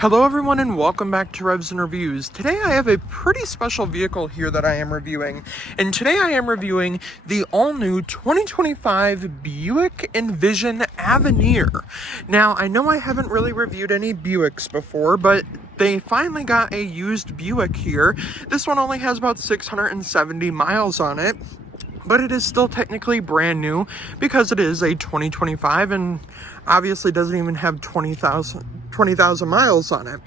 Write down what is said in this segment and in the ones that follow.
Hello everyone and welcome back to Revs and Reviews. Today I have a pretty special vehicle here that I am reviewing. And today I am reviewing the all-new 2025 Buick Envision Avenir. Now, I know I haven't really reviewed any Buicks before, but they finally got a used Buick here. This one only has about 670 miles on it, but it is still technically brand new because it is a 2025 and obviously doesn't even have 20,000 miles on it.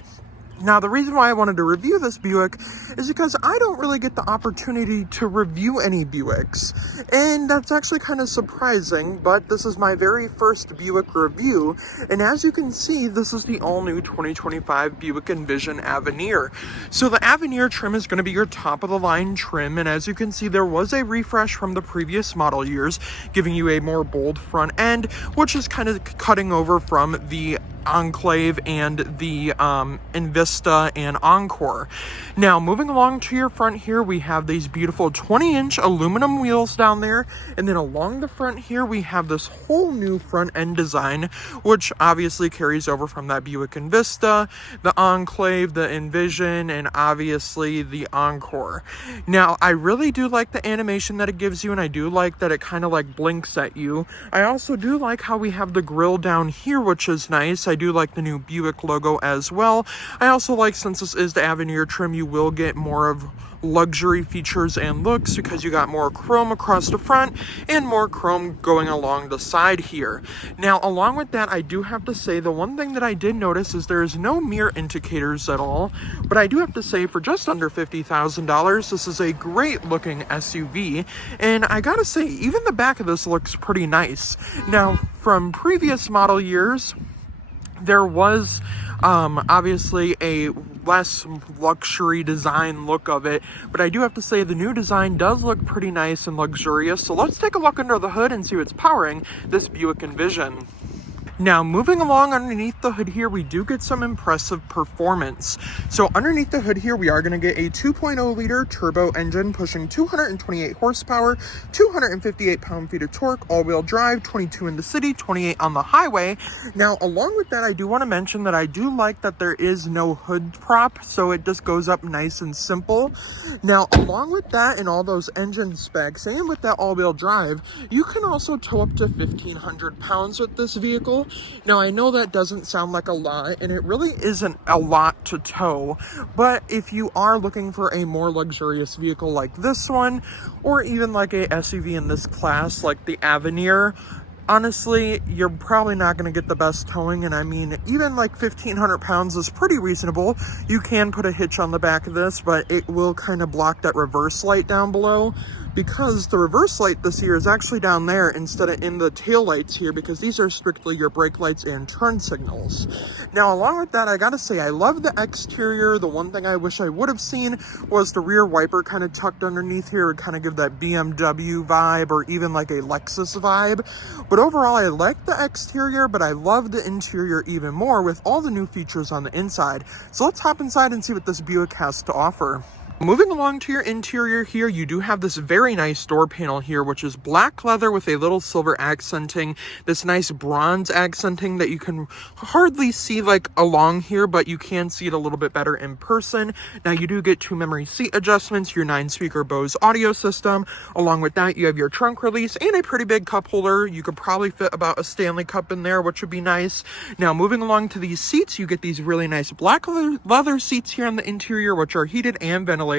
Now, the reason why I wanted to review this Buick is because I don't really get the opportunity to review any Buicks, and that's actually kind of surprising, but this is my very first Buick review, and as you can see, this is the all-new 2025 Buick Envision Avenir. So the Avenir trim is going to be your top-of-the-line trim, and as you can see, there was a refresh from the previous model years, giving you a more bold front end, which is kind of cutting over from the Enclave and the Invista and Encore. Now, moving along to your front here, we have these beautiful 20-inch aluminum wheels down there, and then along the front here, we have this whole new front end design, which obviously carries over from that Buick Invista, the Enclave, the Envision, and obviously the Encore. Now, I really do like the animation that it gives you, and I do like that it kind of like blinks at you. I also do like how we have the grille down here, which is nice. I do like the new Buick logo as well. I also like, since this is the Avenir trim, you will get more of luxury features and looks because you got more chrome across the front and more chrome going along the side here. Now, along with that, I do have to say the one thing that I did notice is there is no mirror indicators at all, but I do have to say for just under $50,000, this is a great looking SUV, and I gotta say, even the back of this looks pretty nice. Now, from previous model years, there was obviously a less luxury design look of it, but I do have to say the new design does look pretty nice and luxurious. So let's take a look under the hood and see what's powering this Buick Envision. Now, moving along underneath the hood here, we do get some impressive performance. So underneath the hood here, we are going to get a 2.0 liter turbo engine pushing 228 horsepower, 258 pound-feet of torque, all-wheel drive, 22 in the city, 28 on the highway. Now, along with that, I do want to mention that I do like that there is no hood prop, so it just goes up nice and simple. Now, along with that and all those engine specs, and with that all-wheel drive, you can also tow up to 1,500 pounds with this vehicle. Now, I know that doesn't sound like a lot, and it really isn't a lot to tow, but if you are looking for a more luxurious vehicle like this one, or even like a SUV in this class like the Avenir, honestly, you're probably not going to get the best towing, and I mean, even like 1,500 pounds is pretty reasonable. You can put a hitch on the back of this, but it will kind of block that reverse light down below, because the reverse light this year is actually down there instead of in the tail lights here, because these are strictly your brake lights and turn signals. Now, along with that, I gotta say, I love the exterior. The one thing I wish I would have seen was the rear wiper kind of tucked underneath here. It would kind of give that BMW vibe or even like a Lexus vibe. But overall, I like the exterior, but I love the interior even more with all the new features on the inside. So let's hop inside and see what this Buick has to offer. Moving along to your interior here, you do have this very nice door panel here, which is black leather with a little silver accenting, this nice bronze accenting that you can hardly see like along here, but you can see it a little bit better in person. Now, you do get 2 memory seat adjustments, your 9-speaker Bose audio system. Along with that, you have your trunk release and a pretty big cup holder. You could probably fit about a Stanley Cup in there, which would be nice. Now, moving along to these seats, you get these really nice black leather seats here on the interior, which are heated and ventilated.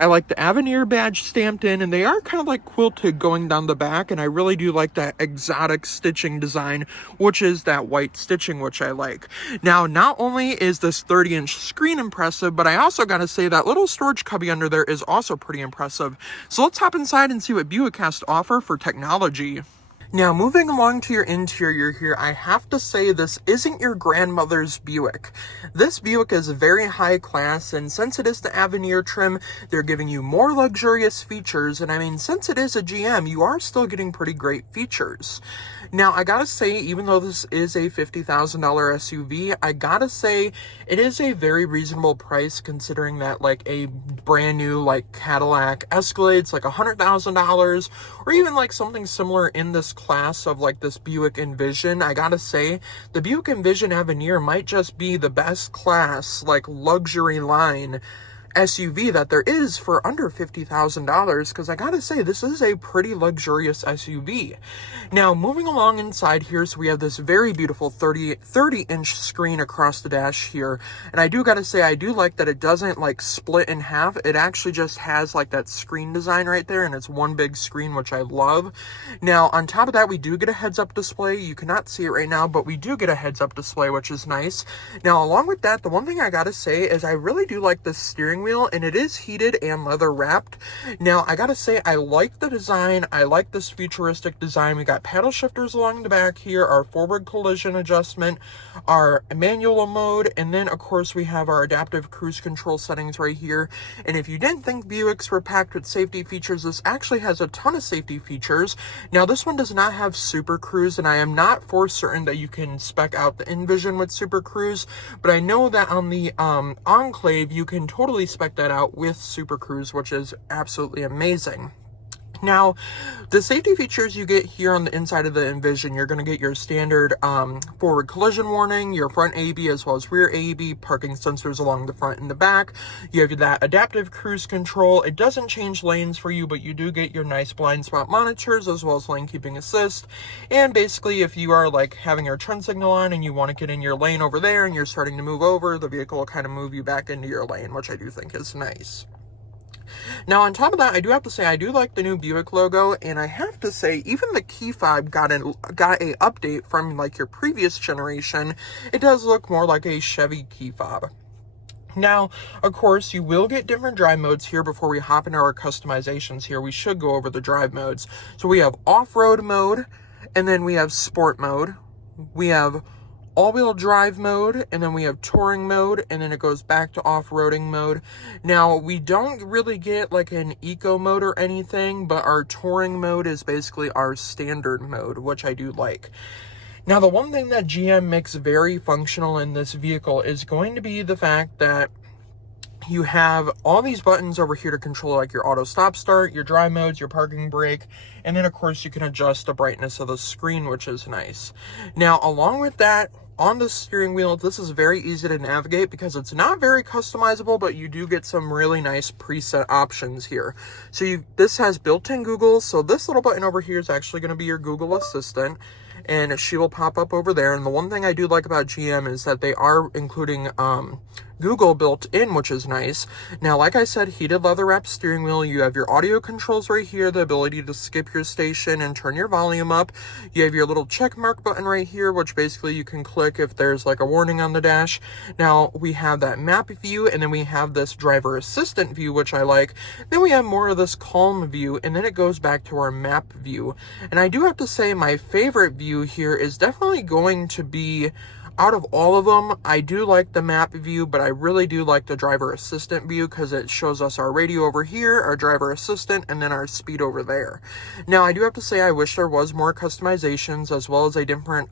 I like the Avenir badge stamped in, and they are kind of like quilted going down the back, and I really do like that exotic stitching design, which is that white stitching, which I like. Now, not only is this 30-inch screen impressive, but I also gotta say that little storage cubby under there is also pretty impressive. So let's hop inside and see what Buick has to offer for technology. Now, moving along to your interior here, I have to say this isn't your grandmother's Buick. This Buick is very high class, and since it is the Avenir trim, they're giving you more luxurious features, and I mean, since it is a GM, you are still getting pretty great features. Now, I gotta say, even though this is a $50,000 SUV, I gotta say it is a very reasonable price, considering that like a brand new like Cadillac Escalade's like $100,000, or even like something similar in this class of like this Buick Envision, I gotta say, the Buick Envision Avenir might just be the best class, like luxury line SUV that there is for under $50,000, because I gotta say, this is a pretty luxurious SUV. Now, moving along inside here, so we have this very beautiful 30-inch screen across the dash here, and I do gotta say, I do like that it doesn't like split in half. It actually just has like that screen design right there, and it's one big screen, which I love. Now, on top of that, we do get a heads-up display. You cannot see it right now, but we do get a heads-up display, which is nice. Now, along with that, the one thing I gotta say is I really do like this steering wheel, and it is heated and leather wrapped. Now, I gotta say, I like the design. I like this futuristic design. We got paddle shifters along the back here, our forward collision adjustment, our manual mode, and then of course we have our adaptive cruise control settings right here. And if you didn't think Buicks were packed with safety features, this actually has a ton of safety features. Now, this one does not have Super Cruise, and I am not for certain that you can spec out the Envision with Super Cruise, but I know that on the Enclave you can totally spec that out with Super Cruise, which is absolutely amazing. Now, the safety features you get here on the inside of the Envision, you're going to get your standard forward collision warning, your front AEB as well as rear AEB, parking sensors along the front and the back. You have that adaptive cruise control. It doesn't change lanes for you, but you do get your nice blind spot monitors as well as lane keeping assist. And basically, if you are like having your turn signal on and you want to get in your lane over there and you're starting to move over, the vehicle will kind of move you back into your lane, which I do think is nice. Now, on top of that, I do have to say, I do like the new Buick logo, and I have to say, even the key fob got a update from like your previous generation. It does look more like a Chevy key fob. Now, of course, you will get different drive modes here. Before we hop into our customizations here, we should go over the drive modes. So we have off-road mode, and then we have sport mode. We have all-wheel drive mode, and then we have touring mode, and then it goes back to off-roading mode. Now, we don't really get like an eco mode or anything, but our touring mode is basically our standard mode, which I do like. Now, the one thing that GM makes very functional in this vehicle is going to be the fact that you have all these buttons over here to control like your auto stop start, your drive modes, your parking brake, and then of course you can adjust the brightness of the screen, which is nice. Now, along with that, on the steering wheel, this is very easy to navigate because it's not very customizable, but you do get some really nice preset options here. So this has built-in Google, so this little button over here is actually going to be your Google Assistant, and she will pop up over there. And the one thing I do like about GM is that they are including Google built in, which is nice. Now, like I said, heated leather wrapped steering wheel. You have your audio controls right here, the ability to skip your station and turn your volume up. You have your little check mark button right here, which basically you can click if there's like a warning on the dash. Now, we have that map view, and then we have this driver assistant view, which I like. Then we have more of this calm view, and then it goes back to our map view. And I do have to say, my favorite view here is definitely going to be, out of all of them, I do like the map view, but I really do like the driver assistant view because it shows us our radio over here, our driver assistant, and then our speed over there. Now, I do have to say, I wish there was more customizations as well as a different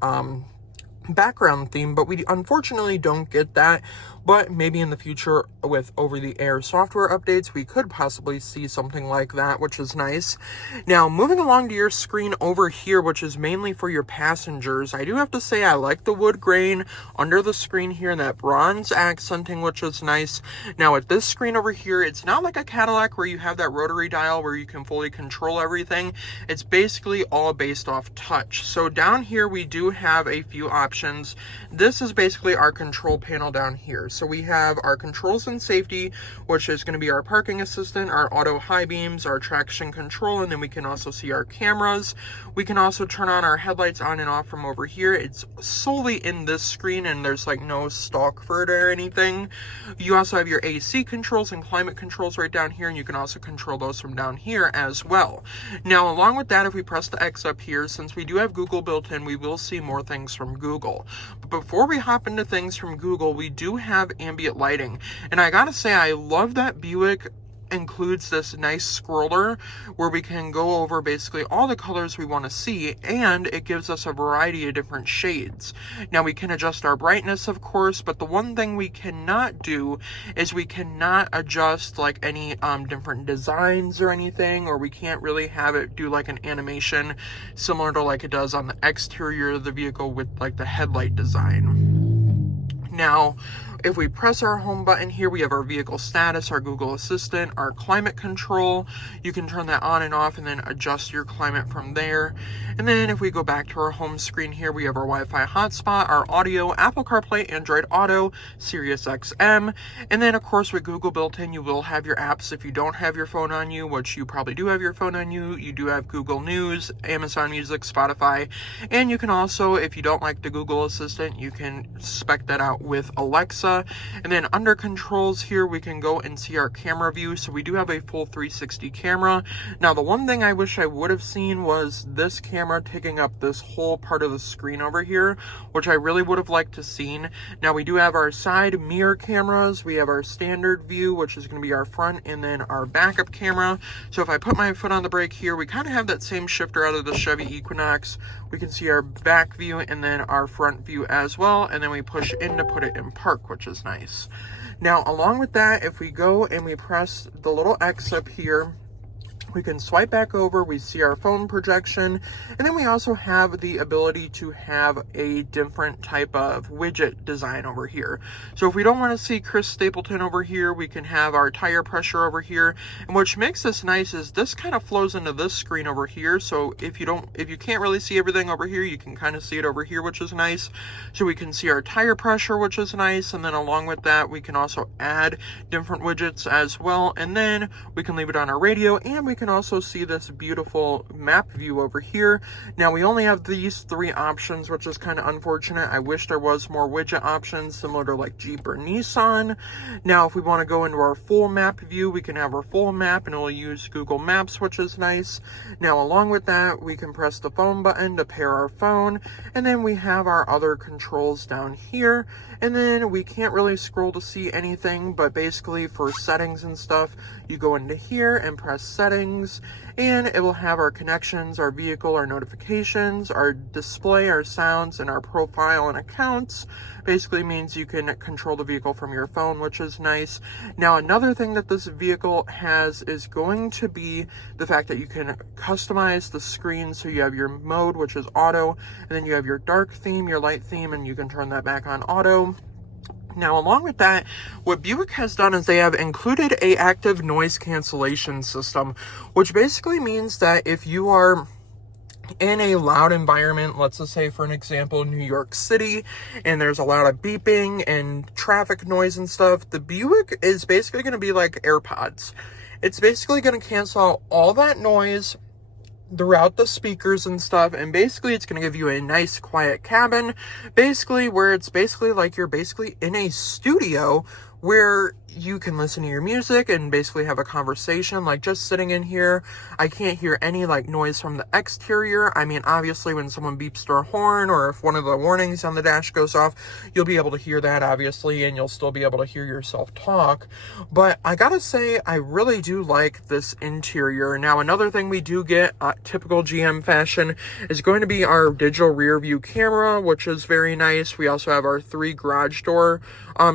background theme, but we unfortunately don't get that. But maybe in the future with over-the-air software updates, we could possibly see something like that, which is nice. Now, moving along to your screen over here, which is mainly for your passengers, I do have to say I like the wood grain under the screen here and that bronze accenting, which is nice. Now, with this screen over here, it's not like a Cadillac where you have that rotary dial where you can fully control everything. It's basically all based off touch. So down here, we do have a few options. This is basically our control panel down here. So we have our controls and safety, which is going to be our parking assistant, our auto high beams, our traction control, and then we can also see our cameras. We can also turn on our headlights on and off from over here. It's solely in this screen, and there's like no stalk for it or anything. You also have your AC controls and climate controls right down here, and you can also control those from down here as well. Now, along with that, if we press the X up here, since we do have Google built in, we will see more things from Google. But before we hop into things from Google, we do have ambient lighting, and I gotta say, I love that Buick includes this nice scroller where we can go over basically all the colors we want to see, and it gives us a variety of different shades. Now we can adjust our brightness, of course, but the one thing we cannot do is we cannot adjust like any different designs or anything, or we can't really have it do like an animation similar to like it does on the exterior of the vehicle with like the headlight design. Now, if we press our home button here, we have our vehicle status, our Google Assistant, our climate control. You can turn that on and off and then adjust your climate from there. And then if we go back to our home screen here, we have our Wi-Fi hotspot, our audio, Apple CarPlay, Android Auto, Sirius XM. And then of course with Google built in, you will have your apps. If you don't have your phone on you, which you probably do have your phone on you, you do have Google News, Amazon Music, Spotify. And you can also, if you don't like the Google Assistant, you can spec that out with Alexa. And then under controls here, we can go and see our camera view. So we do have a full 360 camera. Now, the one thing I wish I would have seen was this camera taking up this whole part of the screen over here, which I really would have liked to seen. Now, we do have our side mirror cameras. We have our standard view, which is going to be our front, and then our backup camera. So if I put my foot on the brake here, we kind of have that same shifter out of the Chevy Equinox. We can see our back view and then our front view as well. And then we push in to put it in park, which is nice. Now, along with that, if we go and we press the little X up here, we can swipe back over, we see our phone projection, and then we also have the ability to have a different type of widget design over here. So if we don't want to see Chris Stapleton over here, we can have our tire pressure over here. And what makes this nice is this kind of flows into this screen over here. So if you can't really see everything over here, you can kind of see it over here, which is nice. So we can see our tire pressure, which is nice. And then along with that, we can also add different widgets as well. And then we can leave it on our radio, and we can also see this beautiful map view over here. Now we only have these 3 options, which is kind of unfortunate. I wish there was more widget options similar to like Jeep or Nissan. Now if we want to go into our full map view, we can have our full map and it'll use Google Maps, which is nice. Now along with that, we can press the phone button to pair our phone, and then we have our other controls down here. And then we can't really scroll to see anything, but basically for settings and stuff, you go into here and press settings, and it will have our connections, our vehicle, our notifications, our display, our sounds, and our profile and accounts. Basically means you can control the vehicle from your phone, which is nice. Now, another thing that this vehicle has is going to be the fact that you can customize the screen. So you have your mode, which is auto, and then you have your dark theme, your light theme, and you can turn that back on auto. Now, along with that, what Buick has done is they have included a active noise cancellation system, which basically means that if you are in a loud environment, let's just say for an example, New York City, and there's a lot of beeping and traffic noise and stuff, the Buick is basically going to be like AirPods. It's basically going to cancel out all that noise throughout the speakers and stuff, and basically it's going to give you a nice quiet cabin, basically where it's basically like you're basically in a studio where you can listen to your music and basically have a conversation, like just sitting in here. I can't hear any like noise from the exterior. I mean, obviously when someone beeps their horn, or if one of the warnings on the dash goes off, you'll be able to hear that obviously, and you'll still be able to hear yourself talk. But I gotta say, I really do like this interior. Now, another thing we do get, typical GM fashion, is going to be our digital rear view camera, which is very nice. We also have our 3 garage door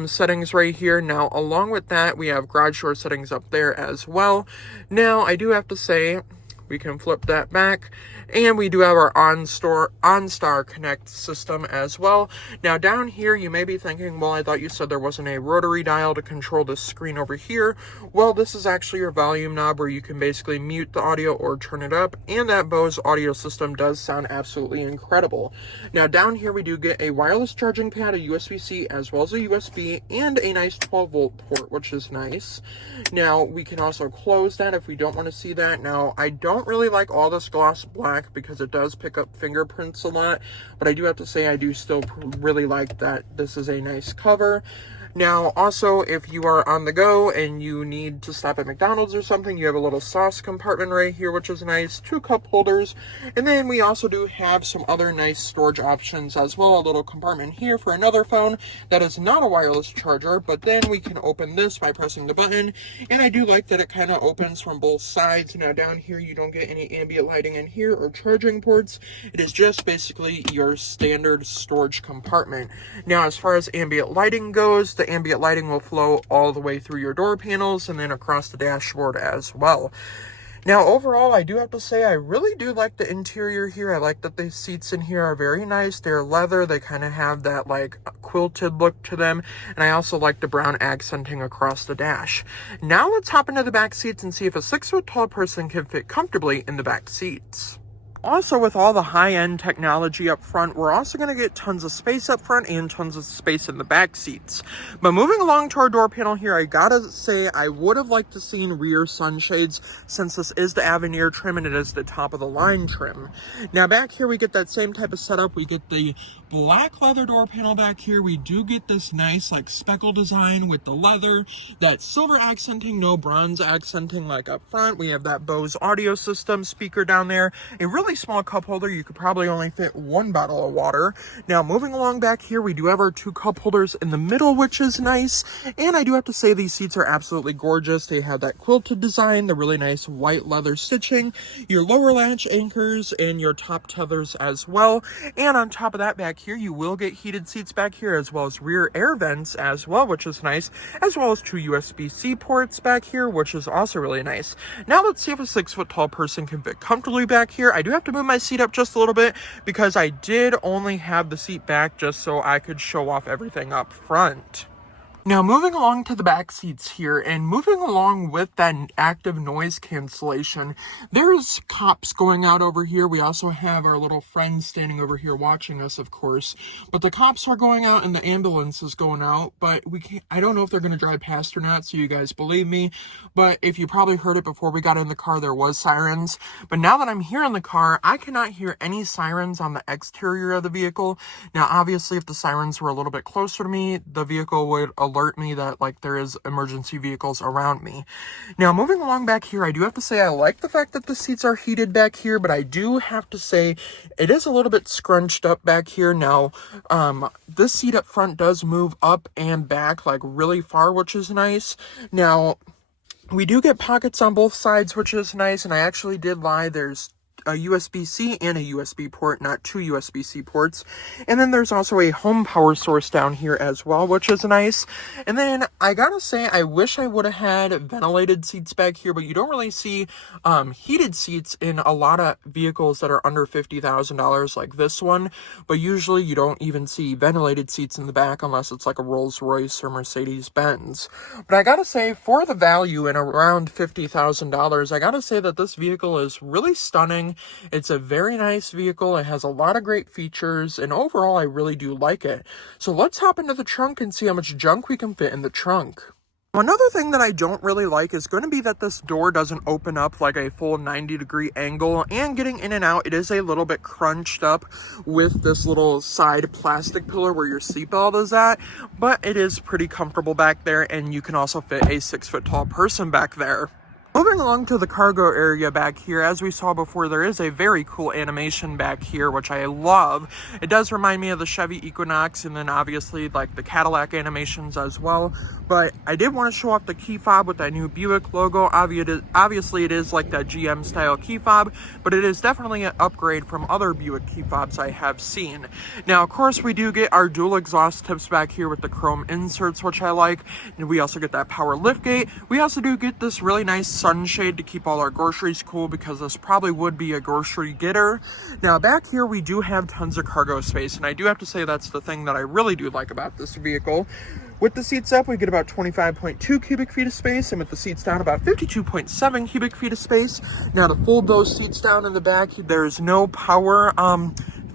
settings right here. Now, along with that, we have garage door settings up there as well. Now, I do have to say, we can flip that back, and we do have our OnStar Connect system as well. Now down here, you may be thinking, well, I thought you said there wasn't a rotary dial to control this screen over here. Well, this is actually your volume knob where you can basically mute the audio or turn it up, and that Bose audio system does sound absolutely incredible. Now down here, we do get a wireless charging pad, a USB-C, as well as a USB, and a nice 12-volt port, which is nice. Now, we can also close that if we don't want to see that. Now, I don't really like all this gloss black because it does pick up fingerprints a lot, but I do have to say I do still really like that this is a nice cover. Now, also, if you are on the go and you need to stop at McDonald's or something, you have a little sauce compartment right here, which is nice, 2 cup holders, and then we also do have some other nice storage options as well, a little compartment here for another phone that is not a wireless charger, but then we can open this by pressing the button, and I do like that it kind of opens from both sides. Now down here, you don't get any ambient lighting in here or charging ports. It is just basically your standard storage compartment. Now, as far as ambient lighting goes, the ambient lighting will flow all the way through your door panels and then across the dashboard as well. Now, overall, I do have to say I really do like the interior here. I like that the seats in here are very nice. They're leather. They kind of have that like quilted look to them. And I also like the brown accenting across the dash. Now let's hop into the back seats and see if a 6-foot tall person can fit comfortably in the back seats. Also, with all the high-end technology up front, we're also going to get tons of space up front and tons of space in the back seats. But moving along to our door panel here, I gotta say I would have liked to seen rear sunshades since this is the Avenir trim and it is the top of the line trim. Now back here we get that same type of setup. We get the black leather door panel back here. We do get this nice like speckle design with the leather, that silver accenting, no bronze accenting like up front. We have that Bose audio system speaker down there, a really small cup holder. You could probably only fit 1 bottle of water. Now moving along back here, we do have our 2 cup holders in the middle, which is nice. And I do have to say these seats are absolutely gorgeous. They have that quilted design, the really nice white leather stitching, your lower latch anchors, and your top tethers as well. And on top of that, back here you will get heated seats back here, as well as rear air vents as well, which is nice, as well as 2 USB-C ports back here, which is also really nice. Now let's see if a 6-foot tall person can fit comfortably back here. I do have to move my seat up just a little bit because I did only have the seat back just so I could show off everything up front. Now moving along to the back seats here, and moving along with that active noise cancellation, there's cops going out over here. We also have our little friends standing over here watching us, of course, but the cops are going out and the ambulance is going out, but I don't know if they're going to drive past or not, so you guys believe me, but if you probably heard it before we got in the car, there was sirens, but now that I'm here in the car, I cannot hear any sirens on the exterior of the vehicle. Now obviously if the sirens were a little bit closer to me, the vehicle would alert me that like there is emergency vehicles around me. Now moving along back here, I do have to say I like the fact that the seats are heated back here, but I do have to say it is a little bit scrunched up back here. Now this seat up front does move up and back like really far, which is nice. Now we do get pockets on both sides, which is nice, and I actually did lie, there's a USB-C and a USB port, not 2 USB-C ports. And then there's also a home power source down here as well, which is nice. And then I gotta say, I wish I would have had ventilated seats back here, but you don't really see heated seats in a lot of vehicles that are under $50,000 like this one. But usually you don't even see ventilated seats in the back unless it's like a Rolls-Royce or Mercedes-Benz. But I gotta say, for the value in around $50,000, I gotta say that this vehicle is really stunning. It's a very nice vehicle. It has a lot of great features, and overall I really do like it. So let's hop into the trunk and see how much junk we can fit in the trunk. Another thing that I don't really like is going to be that this door doesn't open up like a full 90-degree angle, and getting in and out, it is a little bit crunched up with this little side plastic pillar where your seatbelt is at, but it is pretty comfortable back there, and you can also fit a 6-foot tall person back there. Moving along to the cargo area back here, as we saw before, there is a very cool animation back here, which I love. It does remind me of the Chevy Equinox, and then obviously like the Cadillac animations as well. But I did want to show off the key fob with that new Buick logo. Obviously it is like that GM style key fob, but it is definitely an upgrade from other Buick key fobs I have seen. Now, of course, we do get our dual exhaust tips back here with the chrome inserts, which I like. And we also get that power liftgate. We also do get this really nice sunshade to keep all our groceries cool, because this probably would be a grocery getter. Now back here we do have tons of cargo space, and I do have to say that's the thing that I really do like about this vehicle. With the seats up, we get about 25.2 cubic feet of space, and with the seats down, about 52.7 cubic feet of space. Now to fold those seats down in the back, there's no power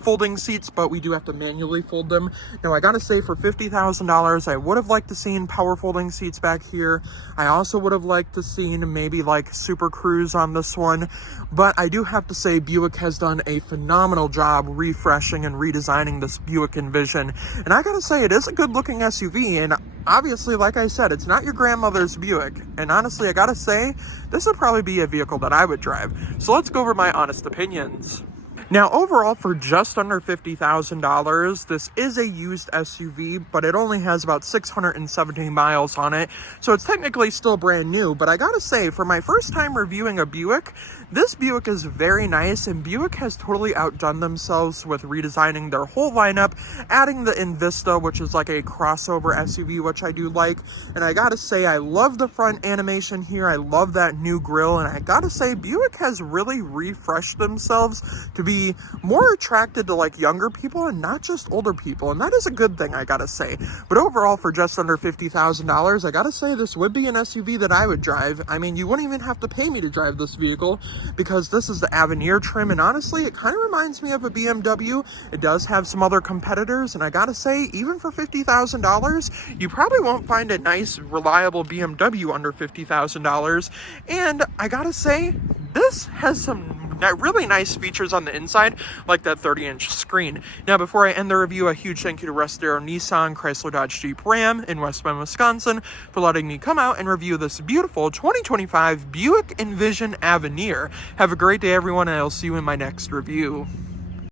folding seats, but we do have to manually fold them. Now, I gotta say, for $50,000, I would have liked to seen power folding seats back here. I also would have liked to seen maybe like Super Cruise on this one, but I do have to say Buick has done a phenomenal job refreshing and redesigning this Buick Envision. And I gotta say, it is a good looking SUV, and obviously, like I said, it's not your grandmother's Buick. And honestly, I gotta say, this would probably be a vehicle that I would drive. So let's go over my honest opinions. Now, overall, for just under $50,000, this is a used SUV, but it only has about 670 miles on it, so it's technically still brand new. But I gotta say, for my first time reviewing a Buick, this Buick is very nice, and Buick has totally outdone themselves with redesigning their whole lineup, adding the Envista, which is like a crossover SUV, which I do like. And I gotta say, I love the front animation here. I love that new grille, and I gotta say, Buick has really refreshed themselves to be more attracted to like younger people and not just older people, and that is a good thing, I gotta say. But overall, for just under $50,000, I gotta say this would be an SUV that I would drive. I mean, you wouldn't even have to pay me to drive this vehicle because this is the Avenir trim, and honestly, it kind of reminds me of a BMW. It does have some other competitors, and I gotta say, even for $50,000, you probably won't find a nice, reliable BMW under $50,000. And I gotta say, this has some really nice features on the inside, like that 30-inch screen. Now, before I end the review, a huge thank you to Russ, Darrow, Nissan, Chrysler, Dodge, Jeep, Ram in West Bend, Wisconsin for letting me come out and review this beautiful 2025 Buick Envision Avenir. Have a great day, everyone, and I'll see you in my next review.